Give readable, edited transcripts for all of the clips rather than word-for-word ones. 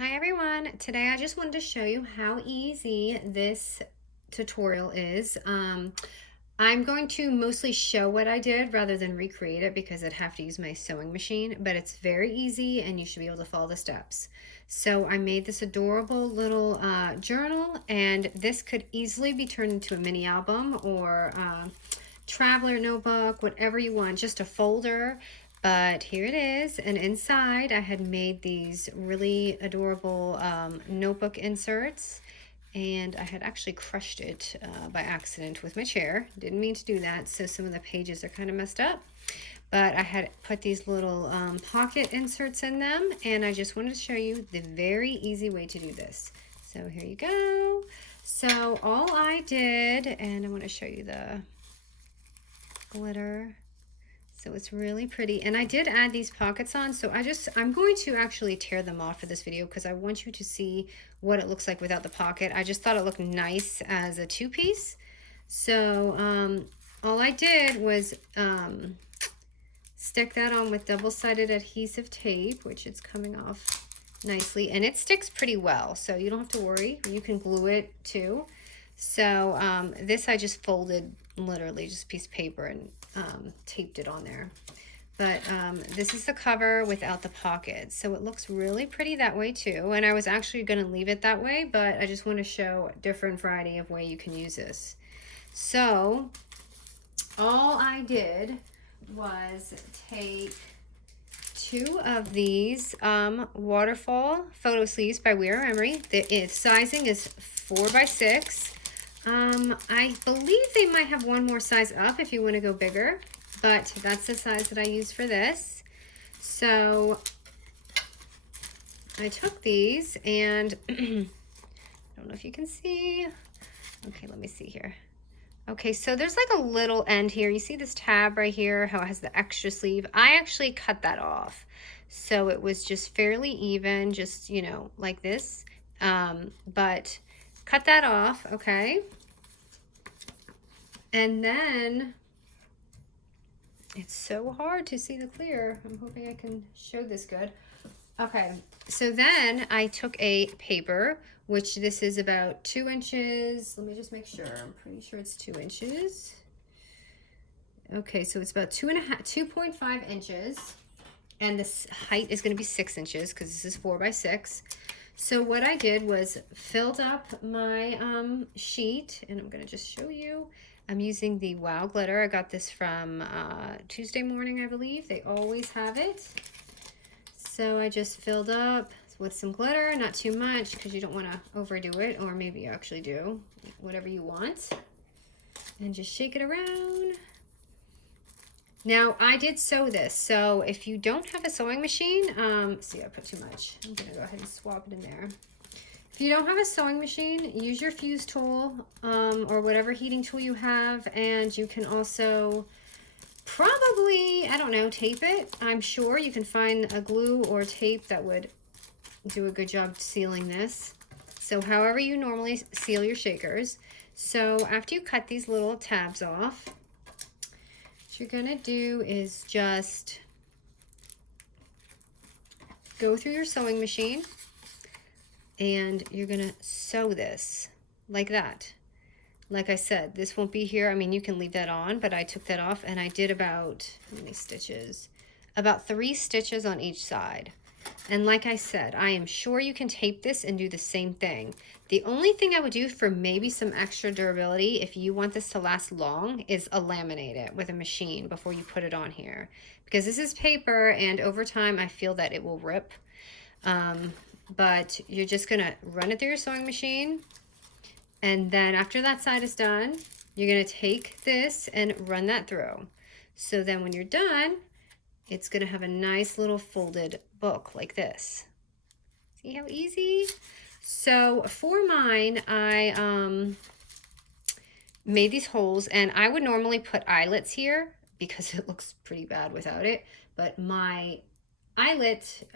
Hi everyone, today I just wanted to show you how easy this tutorial is. I'm going to mostly show what I did rather than recreate it because I'd have to use my sewing machine, but it's very easy and you should be able to follow the steps. So I made this adorable little journal, and this could easily be turned into a mini album or traveler notebook, whatever you want, just a folder. But here it is, and inside I had made these really adorable notebook inserts, and I had actually crushed it by accident with my chair. Didn't mean to do that, so some of the pages are kind of messed up. But I had put these little pocket inserts in them, and I just wanted to show you the very easy way to do this. So here you go. So all I did, and I want to show you the glitter. So it's really pretty, and I did add these pockets on, so I'm going to actually tear them off for this video because I want you to see what it looks like without the pocket. I just thought it looked nice as a two-piece. So all I did was stick that on with double-sided adhesive tape, which it's coming off nicely, and it sticks pretty well, so you don't have to worry. You can glue it too. So this I just folded, literally just a piece of paper, and taped it on there. But this is the cover without the pockets, so it looks really pretty that way too. And I was actually going to leave it that way, but I just want to show a different variety of way you can use this. So all I did was take two of these waterfall photo sleeves by Wear Emery. The sizing is 4x6. I believe they might have one more size up if you want to go bigger, but that's the size that I use for this. So I took these, and I don't know if you can see. Okay, let me see here. Okay, so there's like a little end here. You see this tab right here, how it has the extra sleeve? I actually cut that off. So it was just fairly even, just, you know, like this. But cut that off, okay? And then, it's so hard to see the clear. I'm hoping I can show this good. Okay, so then I took a paper, which this is about 2 inches. Let me just make sure. I'm pretty sure it's 2 inches. Okay, so it's about 2.5 inches. And this height is going to be 6 inches because this is 4x6. So what I did was filled up my sheet, and I'm going to just show you. I'm using the Wow glitter. I got this from Tuesday Morning, I believe. They always have it. So I just filled up with some glitter, not too much because you don't want to overdo it, or maybe you actually do, whatever you want. And just shake it around. Now, I did sew this, so if you don't have a sewing machine, see, I put too much. I'm going to go ahead and swap it in there. If you don't have a sewing machine, use your fuse tool or whatever heating tool you have, and you can also probably, I don't know, tape it. I'm sure you can find a glue or tape that would do a good job sealing this. So however you normally seal your shakers. So after you cut these little tabs off, what you're gonna do is just go through your sewing machine, and you're gonna sew this like that. Like I said, this won't be here. I mean, you can leave that on, but I took that off, and I did about, how many stitches? About 3 stitches on each side. And like I said, I am sure you can tape this and do the same thing. The only thing I would do for maybe some extra durability, if you want this to last long, is laminate it with a machine before you put it on here. Because this is paper, and over time I feel that it will rip. But you're just gonna run it through your sewing machine, and then after that side is done, you're gonna take this and run that through. So then when you're done, it's gonna have a nice little folded book like this. See how easy? So for mine, I made these holes, and I would normally put eyelets here because it looks pretty bad without it, but my eyelet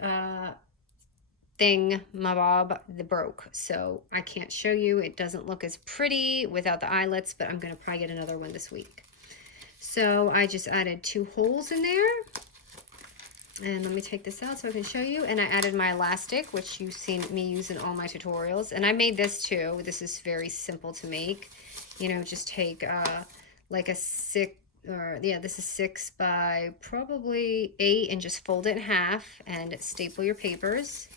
thing, my bob, broke, so I can't show you. It doesn't look as pretty without the eyelets, but I'm gonna probably get another one this week. So I just added 2 holes in there, And let me take this out so I can show you. And I added my elastic, which you've seen me use in all my tutorials. And I made this too. This is very simple to make. You know, just take like a this is 6 by probably 8, and just fold it in half and staple your papers.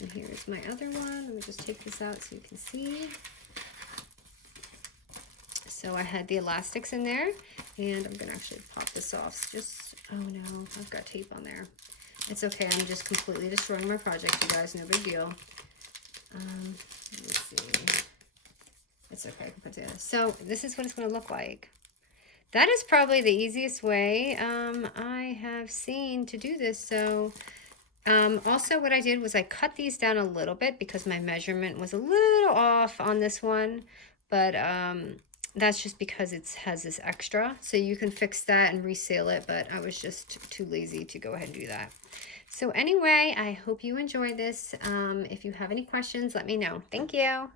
And here's my other one. Let me just take this out so you can see. So I had the elastics in there, and I'm gonna actually pop this off. Oh no, I've got tape on there. It's okay, I'm just completely destroying my project, you guys, no big deal. Let me see. It's okay, I can put it together. So this is what it's gonna look like. That is probably the easiest way I have seen to do this. So also what I did was I cut these down a little bit because my measurement was a little off on this one, but that's just because it has this extra. So you can fix that and reseal it, but I was just too lazy to go ahead and do that. So anyway, I hope you enjoyed this. If you have any questions, let me know. Thank you.